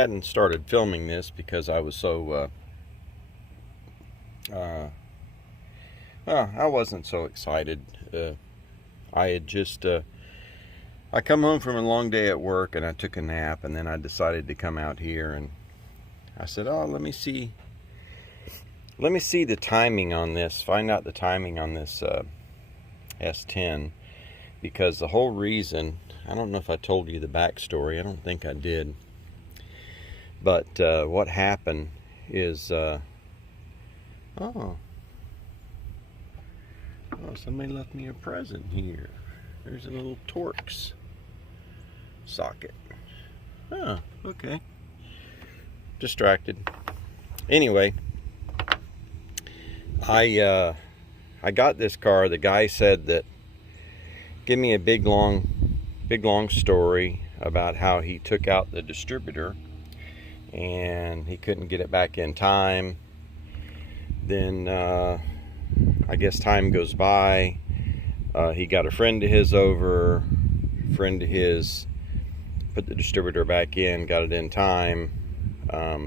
hadn't started filming this because I was so well, I wasn't so excited. I had just I come home from a long day at work and I took a nap, and then I decided to come out here, and I said, oh, let me see the timing on this, find out the timing on this S-10, because the whole reason, I don't know if I told you the backstory, I don't think I did, but what happened is, somebody left me a present here. There's a little Torx socket. Oh, okay. Distracted. Anyway, I got this car. The guy said that, give me a big long story about how he took out the distributor and he couldn't get it back in time. Then I guess time goes by. He got a friend of his over. Friend of his put the distributor back in, got it in time.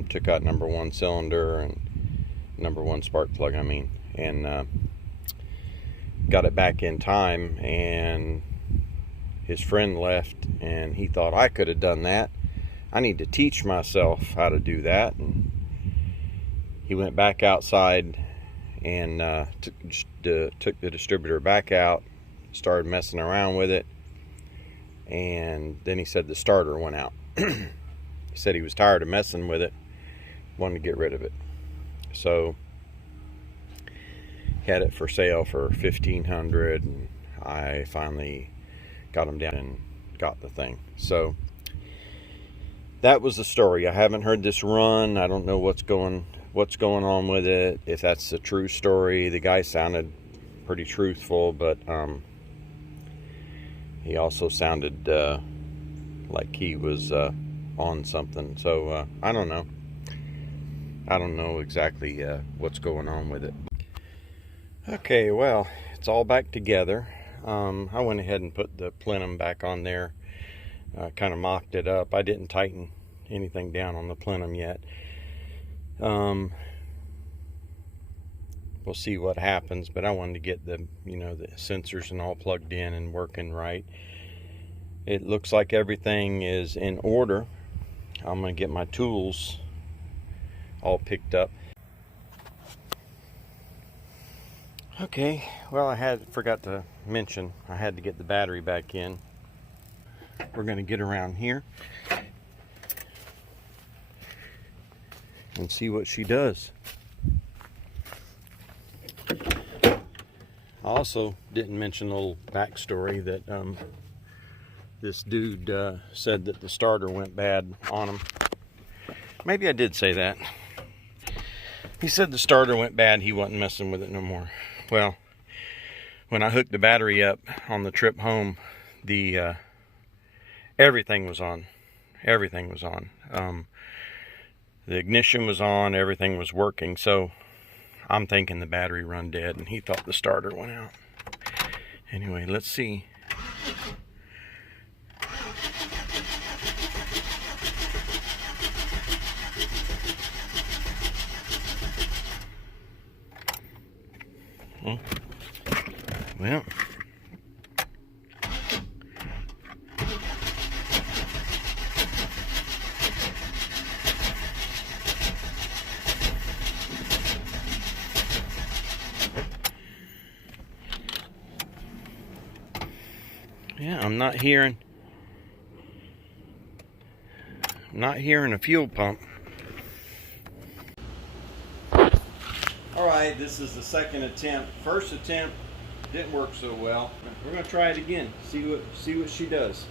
Took out number 1 cylinder and number 1 spark plug, and got it back in time, and his friend left, and he thought, I could have done that. I need to teach myself how to do that. And he went back outside and took the distributor back out, started messing around with it, and then he said the starter went out. He said he was tired of messing with it, wanted to get rid of it. So he had it for sale for $1,500, and I finally got him down and got the thing. So that was the story. I haven't heard this run. I don't know what's going on with it, if that's a true story. The guy sounded pretty truthful, but he also sounded like he was on something. So I don't know exactly what's going on with it. Okay, well, it's all back together. I went ahead and put the plenum back on there, kind of mocked it up. I didn't tighten anything down on the plenum yet. We'll see what happens, but I wanted to get the sensors and all plugged in and working right. It looks like everything is in order. I'm gonna get my tools all picked up. Okay, well, I forgot to mention I had to get the battery back in. We're gonna get around here and see what she does. I also didn't mention a little backstory that this dude said that the starter went bad on him. Maybe I did say that. He said the starter went bad, he wasn't messing with it no more. Well, when I hooked the battery up on the trip home, the everything was on. Everything was on. The ignition was on, everything was working. So I'm thinking the battery run dead, and he thought the starter went out. Anyway, let's see. Well, yeah, I'm not hearing a fuel pump. All right, this is the second attempt. First attempt didn't work so well. We're gonna try it again. See what she does.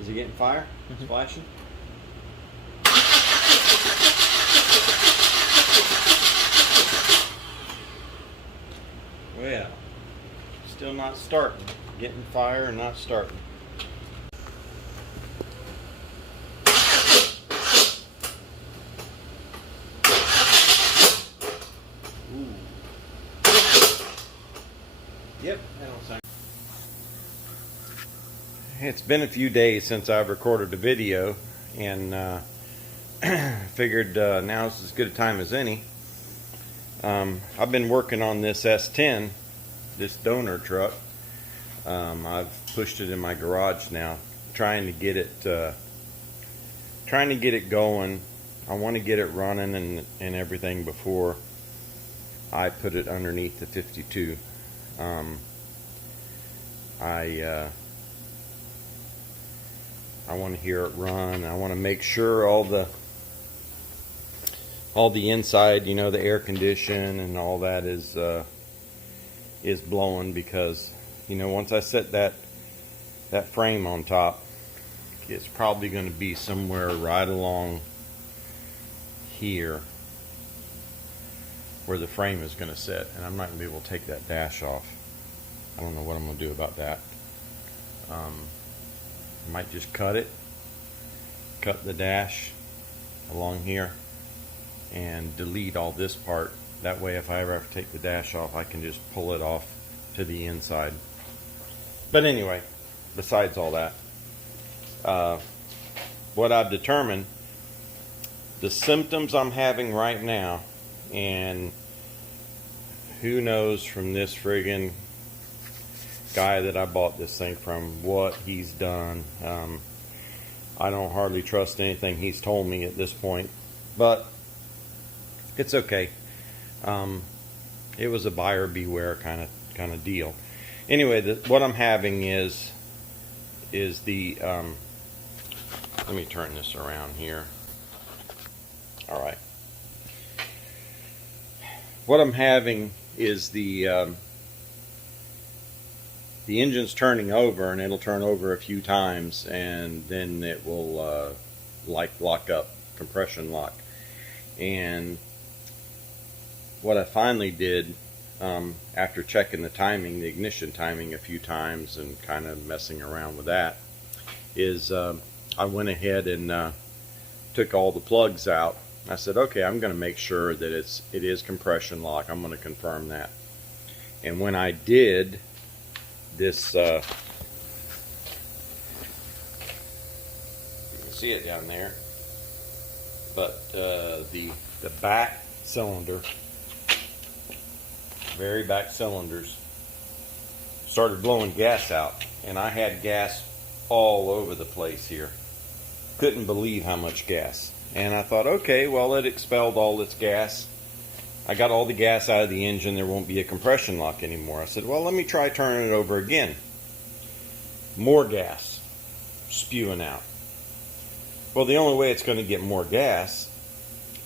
Is it getting fire? It's flashing. Well, still not starting. Getting fire and not starting. Yep, that don't sound. it's been a few days since I've recorded a video, and figured now's as good a time as any. I've been working on this S-10, this donor truck. I've pushed it in my garage now, trying to get it going. I want to get it running and everything before I put it underneath the 52. I want to hear it run. I want to make sure all the inside, you know, the air condition and all that is blowing, because, you know, once I set that frame on top, it's probably going to be somewhere right along here where the frame is going to sit, and I'm not going to be able to take that dash off. I don't know what I'm going to do about that. I might just cut the dash along here and delete all this part. That way, if I ever have to take the dash off, I can just pull it off to the inside. But anyway, besides all that, what I've determined, the symptoms I'm having right now, and who knows from this friggin' guy that I bought this thing from what he's done. I don't hardly trust anything he's told me at this point, but it's okay. It was a buyer beware kind of deal. Anyway, what I'm having is the let me turn this around here. All right. What I'm having is the engine's turning over, and it'll turn over a few times, and then it will lock up, compression lock. And what I finally did, after checking the timing, the ignition timing a few times and kind of messing around with that, is I went ahead and took all the plugs out. I said, okay, I'm going to make sure that it is compression lock. I'm going to confirm that. And when I did this, you can see it down there, but the back cylinder, very back cylinders, started blowing gas out, and I had gas all over the place here. Couldn't believe how much gas. And I thought, okay, well, it expelled all its gas. I got all the gas out of the engine. There won't be a compression lock anymore. I said, well, let me try turning it over again. More gas spewing out. Well, the only way it's going to get more gas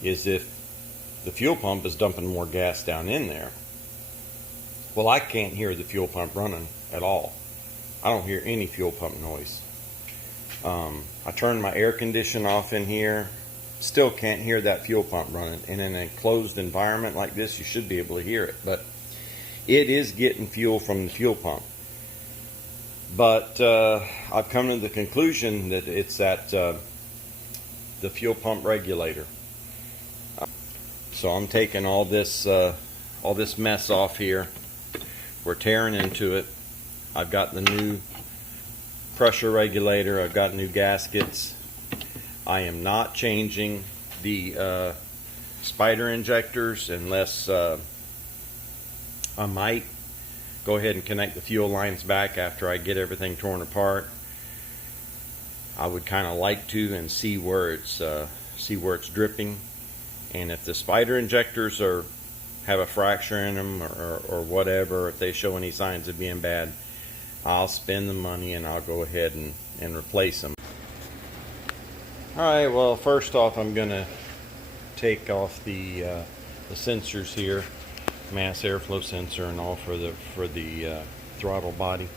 is if the fuel pump is dumping more gas down in there. Well, I can't hear the fuel pump running at all. I don't hear any fuel pump noise. I turned my air condition off in here. Still can't hear that fuel pump running. And in a closed environment like this, you should be able to hear it. But it is getting fuel from the fuel pump. But I've come to the conclusion that it's the fuel pump regulator. So I'm taking all this mess off here. We're tearing into it. I've got the new pressure regulator. I've got new gaskets. I am not changing the Spider injectors unless I might go ahead and connect the fuel lines back after I get everything torn apart. I would kind of like to and see where it's dripping, and if the Spider injectors have a fracture in them or whatever, if they show any signs of being bad, I'll spend the money and I'll go ahead and replace them. Alright, well, first off, I'm going to take off the sensors here, mass airflow sensor and all for the throttle body.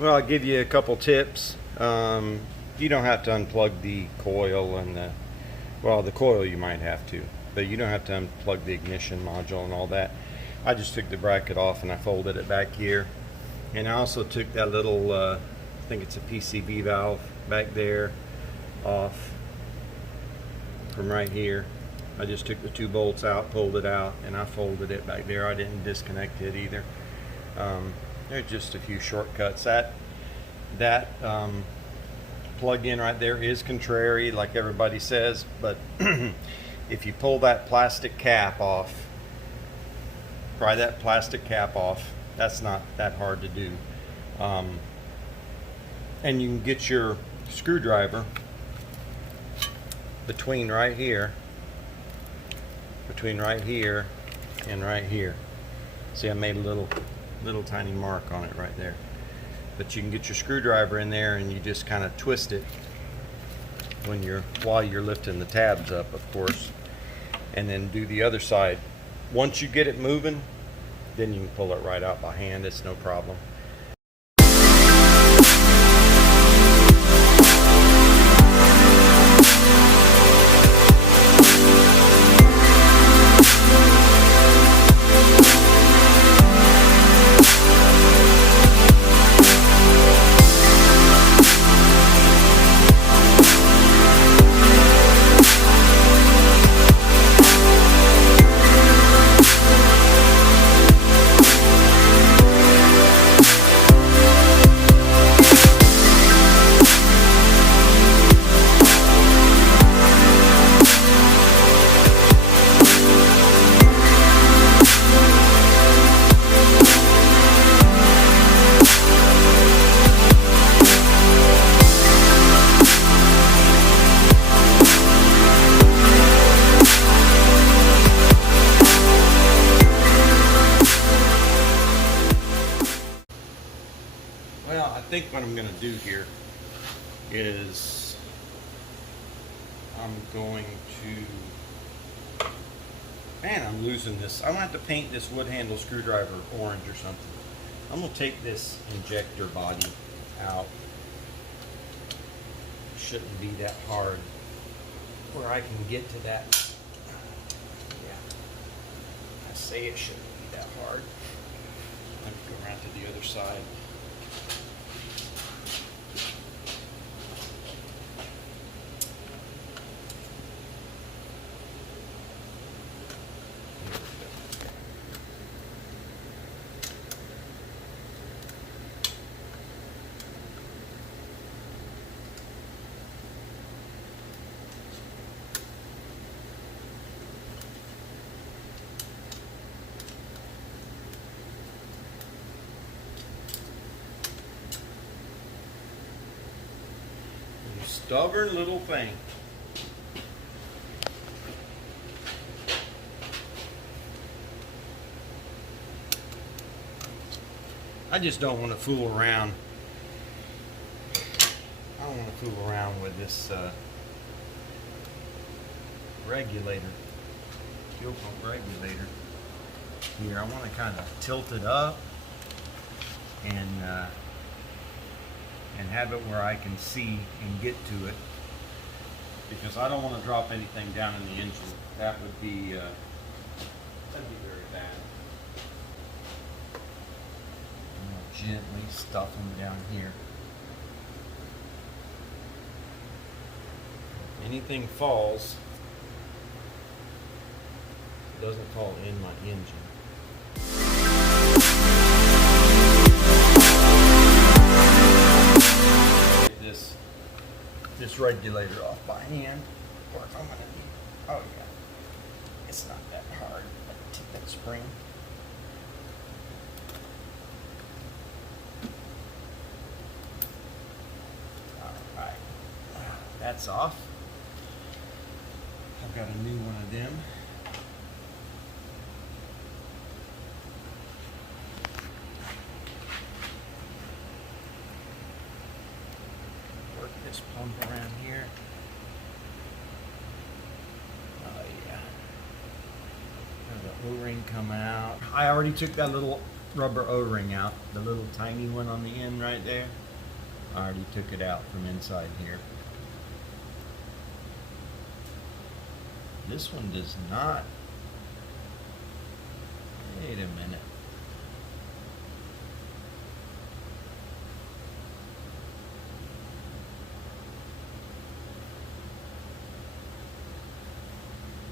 Well, I'll give you a couple tips. You don't have to unplug the coil and Well, the coil you might have to, but you don't have to unplug the ignition module and all that. I just took the bracket off and I folded it back here. And I also took that little, I think it's a PCV valve back there off from right here. I just took the 2 bolts out, pulled it out, and I folded it back there. I didn't disconnect it either. There's just a few shortcuts. That plug-in right there is contrary, like everybody says, but if you pull that plastic cap off, pry that plastic cap off, that's not that hard to do. And you can get your screwdriver between right here and right here. See, I made a little tiny mark on it right there. But you can get your screwdriver in there and you just kind of twist it while you're lifting the tabs up, of course, and then do the other side. Once you get it moving, then you can pull it right out by hand. It's no problem. Well, I think what I'm going to do here is I'm going to, man, I'm losing this. I'm going to have to paint this wood handle screwdriver orange or something. I'm going to take this injector body out. Shouldn't be that hard where I can get to that. Yeah, I say it shouldn't be that hard. Let me go around to the other side. Stubborn little thing. I just don't want to fool around. I don't want to fool around with this regulator, fuel pump regulator here. I want to kind of tilt it up and have it where I can see and get to it, because I don't want to drop anything down in the engine. That would be very bad. I'm going to gently stuff them down here. If anything falls, it doesn't fall in my engine. This regulator off by hand, or if I'm gonna do, oh yeah, it's not that hard. Take that spring. All right, that's off. I've got a new one of them. This pump around here. Oh yeah. There's the O-ring coming out. I already took that little rubber O-ring out, the little tiny one on the end right there. I already took it out from inside here. This one does not. Wait a minute.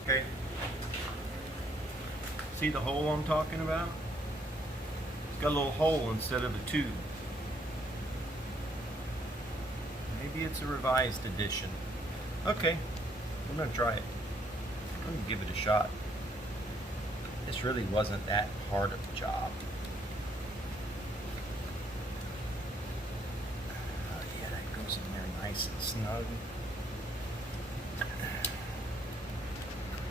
Okay. See the hole I'm talking about? It's got a little hole instead of a tube. Maybe it's a revised edition. Okay, I'm gonna try it. I'm gonna give it a shot. This really wasn't that hard of a job. Oh yeah, that goes in there nice and snug. I'm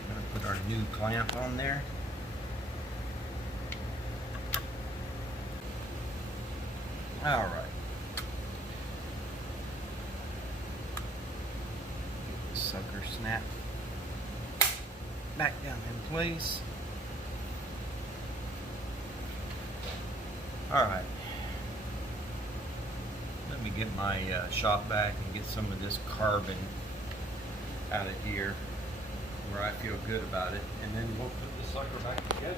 gonna put our new clamp on there. All right. Get the sucker snap back down in place. All right. Let me get my shop vac and get some of this carbon out of here where I feel good about it, and then we'll put the sucker back together.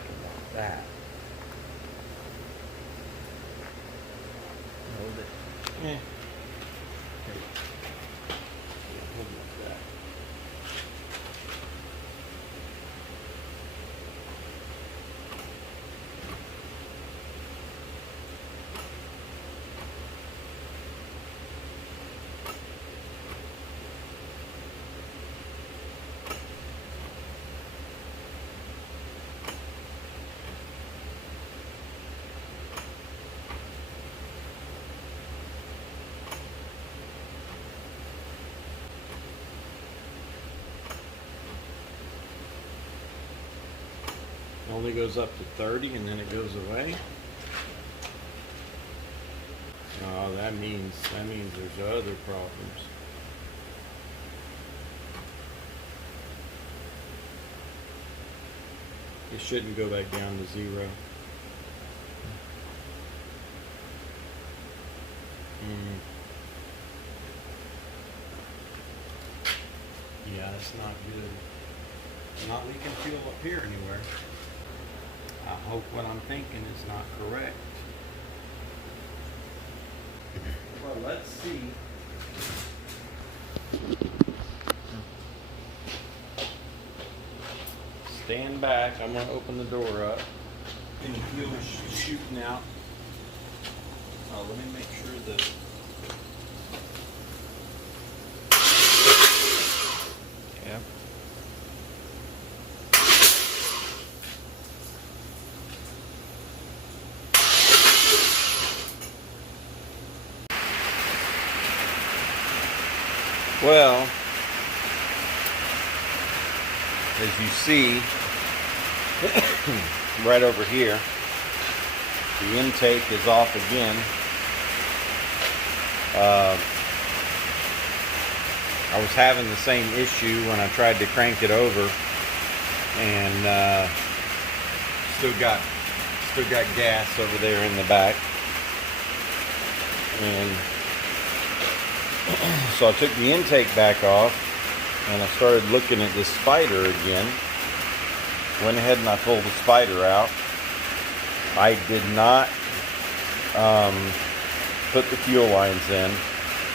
like about that. Hold it. Yeah. Okay. Hold it like that. Only goes up to 30 and then it goes away. Oh, that means there's other problems. It shouldn't go back down to 0. Yeah, that's not good. Not leaking fuel up here anywhere. I hope what I'm thinking is not correct. Well, let's see. Stand back. I'm going to open the door up. Any fuel is shooting out. Oh, let me make sure that. Yeah. Well, as you see, right over here, the intake is off again. I was having the same issue when I tried to crank it over, and still got gas over there in the back. And so I took the intake back off and I started looking at this Spider again. Went ahead and I pulled the Spider out. I did not put the fuel lines in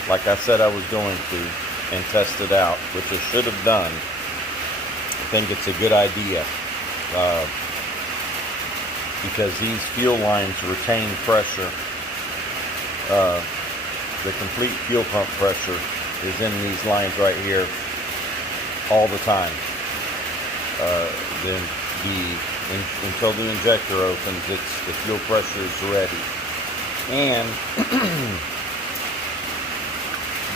like I said I was going to and test it out, which I should have done. I think it's a good idea because these fuel lines retain pressure. The complete fuel pump pressure is in these lines right here all the time. Then until the injector opens, the fuel pressure is ready. And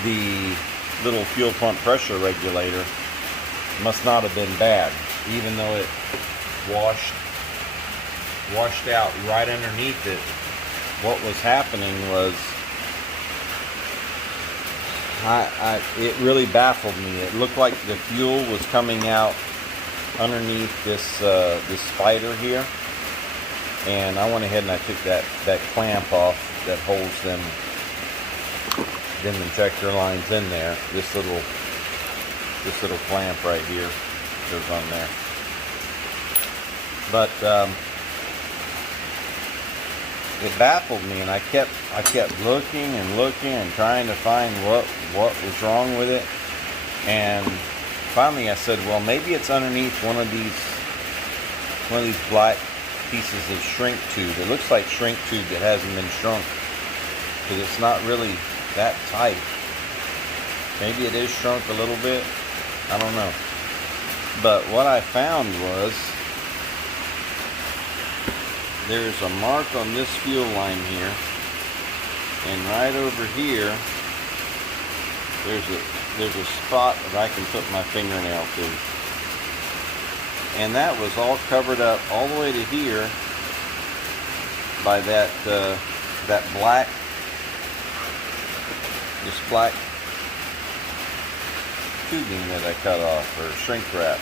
the little fuel pump pressure regulator must not have been bad, even though it washed out right underneath it. What was happening was it really baffled me. It looked like the fuel was coming out underneath this Spider here, and I went ahead and I took that clamp off that holds them injector lines in there. This little clamp right here goes on there. But it baffled me, and I kept looking and trying to find what was wrong with it. And finally I said, well, maybe it's underneath one of these black pieces of shrink tube. It looks like shrink tube that hasn't been shrunk, because it's not really that tight. Maybe it is shrunk a little bit, I don't know. But what I found was there's a mark on this fuel line here, and right over here there's a spot that I can put my fingernail to, and that was all covered up all the way to here by that black tubing that I cut off, or shrink wrap.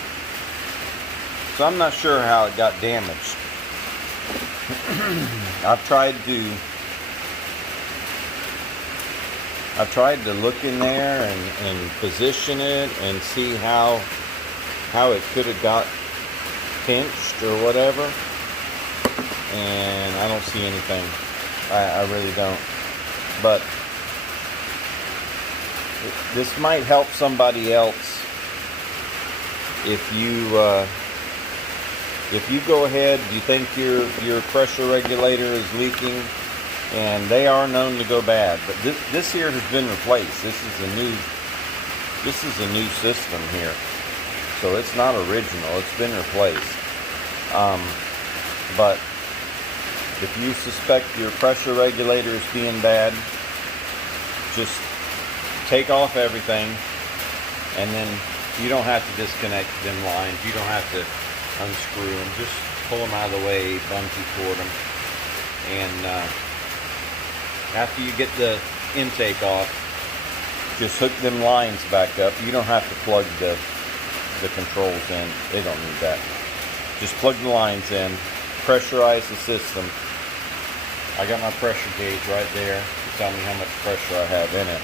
So I'm not sure how it got damaged. I've tried to look in there and position it and see how it could have got pinched or whatever, and I don't see anything. I really don't. But this might help somebody else if you go ahead, you think your pressure regulator is leaking, and they are known to go bad. But this here has been replaced. This is a new system here, so it's not original. It's been replaced. But if you suspect your pressure regulator is being bad, just take off everything, and then you don't have to disconnect them lines. You don't have to unscrew them. Just pull them out of the way, bungee cord them, and after you get the intake off, just hook them lines back up. You don't have to plug the controls in. They don't need that. Just plug the lines in, pressurize the system. I got my pressure gauge right there to tell me how much pressure I have in it,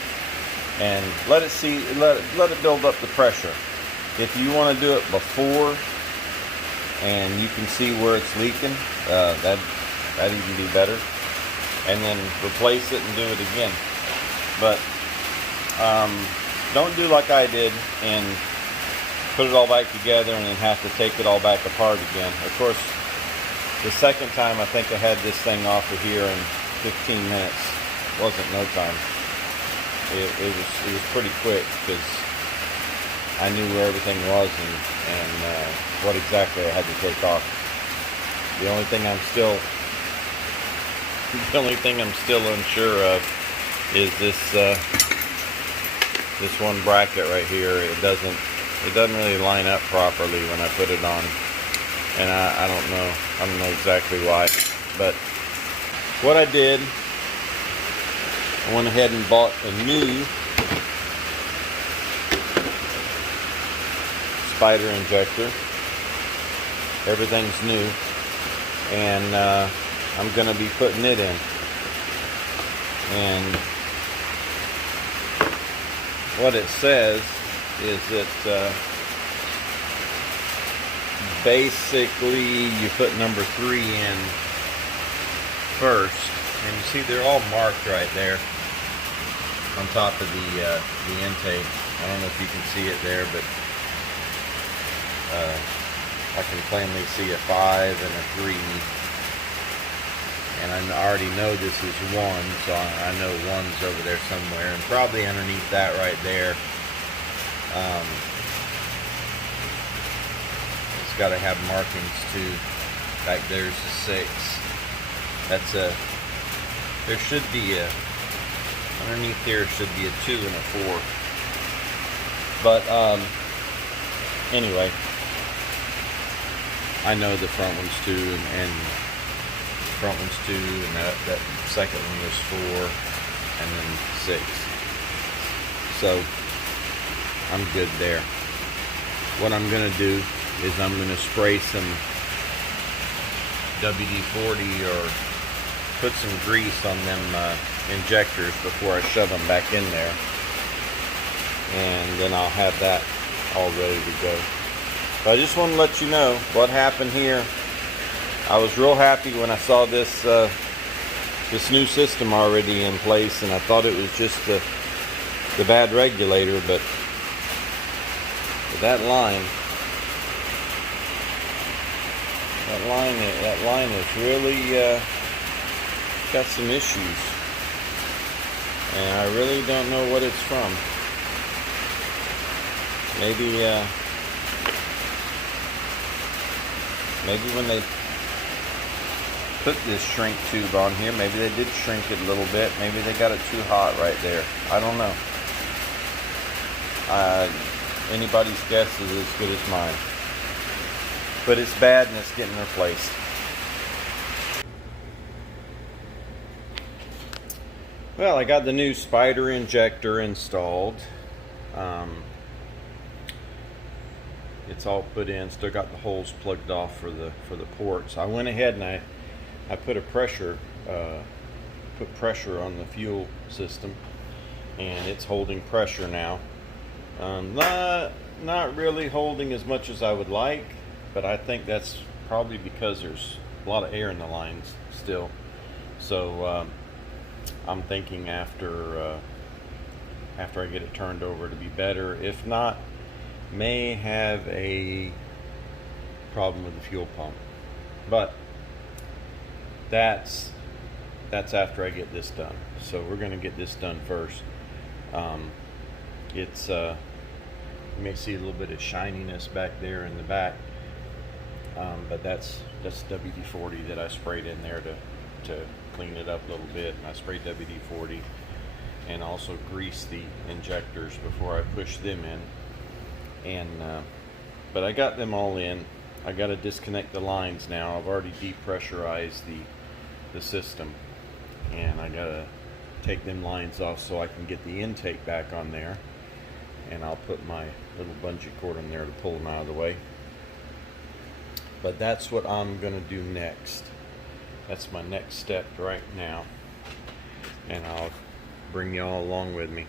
and let it build up the pressure. If you want to do it before and you can see where it's leaking, that'd even be better, and then replace it and do it again. But don't do like I did and put it all back together and then have to take it all back apart again. Of course, the second time I think I had this thing off of here in 15 minutes. It wasn't no time. It was pretty quick because I knew where everything was and what exactly I had to take off. The only thing I'm still unsure of is this one bracket right here. It doesn't really line up properly when I put it on, and I don't know exactly why. But what I did, I went ahead and bought a new Spider Injector. Everything's new, and I'm going to be putting it in. And what it says is that basically you put number 3 in first, and you see they're all marked right there on top of the intake. I don't know if you can see it there, but I can plainly see a 5 and a 3, and I already know this is 1, so I know 1's over there somewhere, and probably underneath that right there. It's got to have markings too. Back there's a 6. There should be underneath here should be a 2 and a 4. But anyway, I know the front one's 2 and front one's 2, and that second one was 4, and then 6. So I'm good there. What I'm gonna do is I'm gonna spray some WD-40 or put some grease on them injectors before I shove them back in there, and then I'll have that all ready to go. But I just want to let you know what happened here. I was real happy when I saw this this new system already in place, and I thought it was just the bad regulator, but that line is really got some issues, and I really don't know what it's from. Maybe when they put this shrink tube on here, maybe they did shrink it a little bit. Maybe they got it too hot right there. I don't know. Anybody's guess is as good as mine. But it's bad and it's getting replaced. Well, I got the new Spider Injector installed. It's all put in. Still got the holes plugged off for the ports. I went ahead and I put pressure on the fuel system, and it's holding pressure now. Not really holding as much as I would like, but I think that's probably because there's a lot of air in the lines still. So I'm thinking after I get it turned over to be better. If not, may have a problem with the fuel pump. But that's after I get this done. So we're going to get this done first. It's you may see a little bit of shininess back there in the back, but that's WD-40 that I sprayed in there to clean it up a little bit. And I sprayed WD-40 and also greased the injectors before I push them in. And but I got them all in. I got to disconnect the lines now. I've already depressurized the system, and I got to take them lines off so I can get the intake back on there. And I'll put my little bungee cord in there to pull them out of the way. But that's what I'm going to do next. That's my next step right now. And I'll bring you all along with me.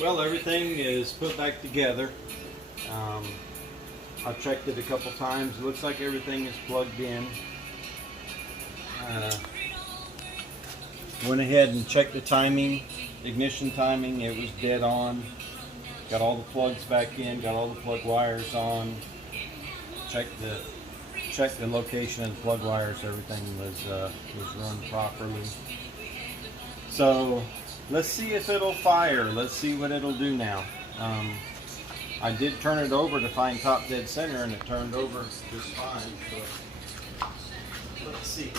Well, everything is put back together. I've checked it a couple times. It looks like everything is plugged in. Went ahead and checked the timing, ignition timing. It was dead on. Got all the plugs back in. Got all the plug wires on. Checked the location of the plug wires. Everything was run properly. So let's see if it'll fire. Let's see what it'll do now. I did turn it over to find top dead center, and it turned over just fine. So let's see.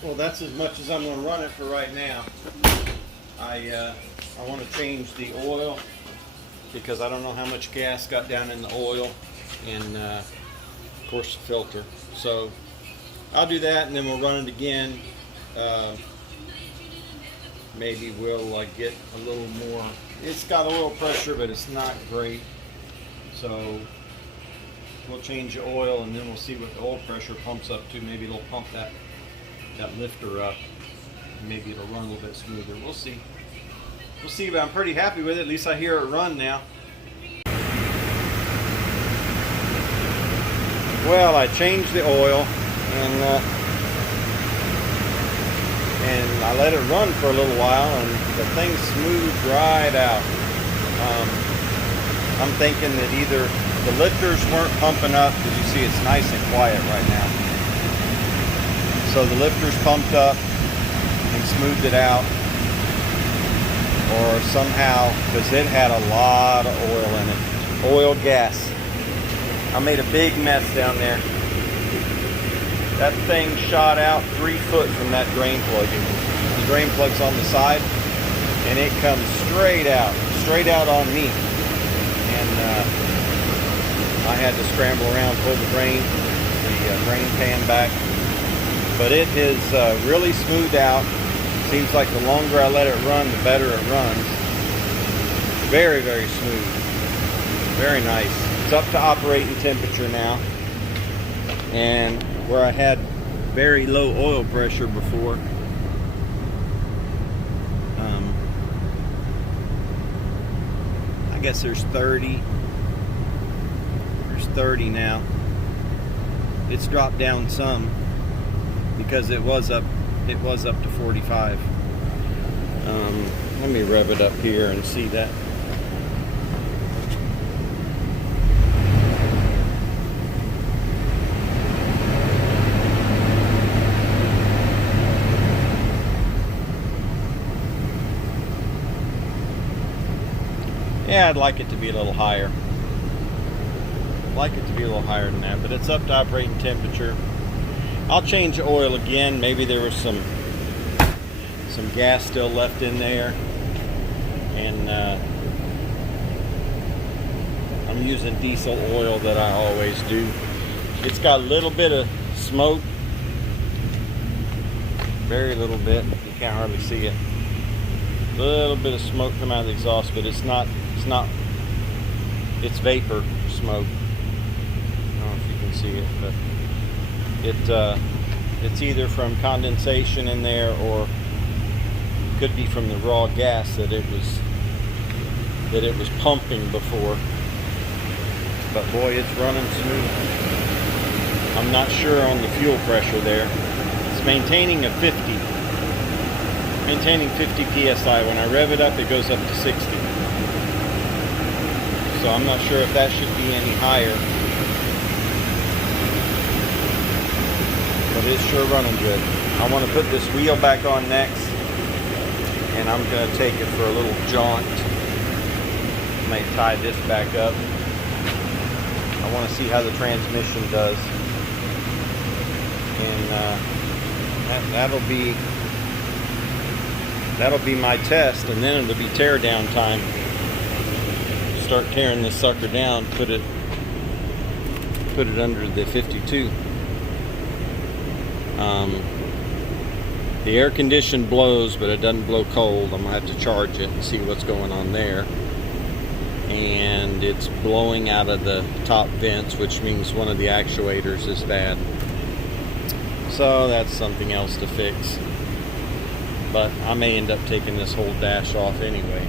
Well, that's as much as I'm going to run it for right now. I want to change the oil because I don't know how much gas got down in the oil and of course the filter. So I'll do that and then we'll run it again. Maybe we'll get a little more. It's got oil pressure, but it's not great. So we'll change the oil and then we'll see what the oil pressure pumps up to. Maybe it'll pump that lifter up. Maybe it'll run a little bit smoother. We'll see. We'll see, but I'm pretty happy with it. At least I hear it run now. Well, I changed the oil and I let it run for a little while, and the thing smoothed right out. I'm thinking that either the lifters weren't pumping up, because you see it's nice and quiet right now. So So the lifter's pumped up and smoothed it out, or somehow, because it had a lot of oil in it. Oil, gas. I made a big mess down there. That thing shot out 3 foot from that drain plug. The drain plug's on the side, and it comes straight out on me. And I had to scramble around, pull the drain pan back. But it is really smoothed out. Seems like the longer I let it run, the better it runs. Very, very smooth. Very nice. It's up to operating temperature now. And where I had very low oil pressure before, I guess there's 30. There's 30 now. It's dropped down some because it was up to 45. Let me rev it up here and see that. Yeah, I'd like it to be a little higher. I'd like it to be a little higher than that, but it's up to operating temperature. I'll change the oil again. Maybe there was some gas still left in there, and I'm using diesel oil that I always do. It's got a little bit of smoke, very little bit. You can't hardly see it. A little bit of smoke come out of the exhaust, but it's vapor smoke. I don't know if you can see it, but it's either from condensation in there, or could be from the raw gas that it was pumping before. But boy, it's running smooth. I'm not sure on the fuel pressure there. It's maintaining 50 psi. When I rev it up, it goes up to 60. So I'm not sure if that should be any higher. But it's sure running good. I want to put this wheel back on next, and I'm going to take it for a little jaunt. May tie this back up. I want to see how the transmission does, and that'll be my test, and then it'll be tear down time. Start tearing this sucker down, put it under the 52. The air condition blows, but it doesn't blow cold. I'm gonna have to charge it and see what's going on there. And it's blowing out of the top vents, which means one of the actuators is bad. So that's something else to fix. But I may end up taking this whole dash off anyway,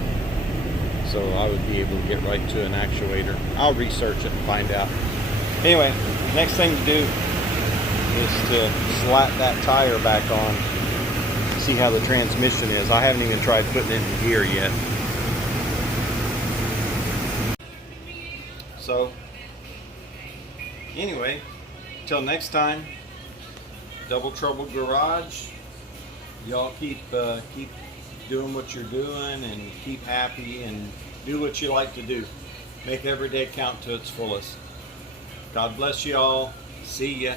so I would be able to get right to an actuator. I'll research it and find out. Anyway, next thing to do is to slap that tire back on, see how the transmission is. I haven't even tried putting it in gear yet. So anyway, till next time, Double Trouble Garage. Y'all keep doing what you're doing, and keep happy, and do what you like to do. Make every day count to its fullest. God bless you all. See ya.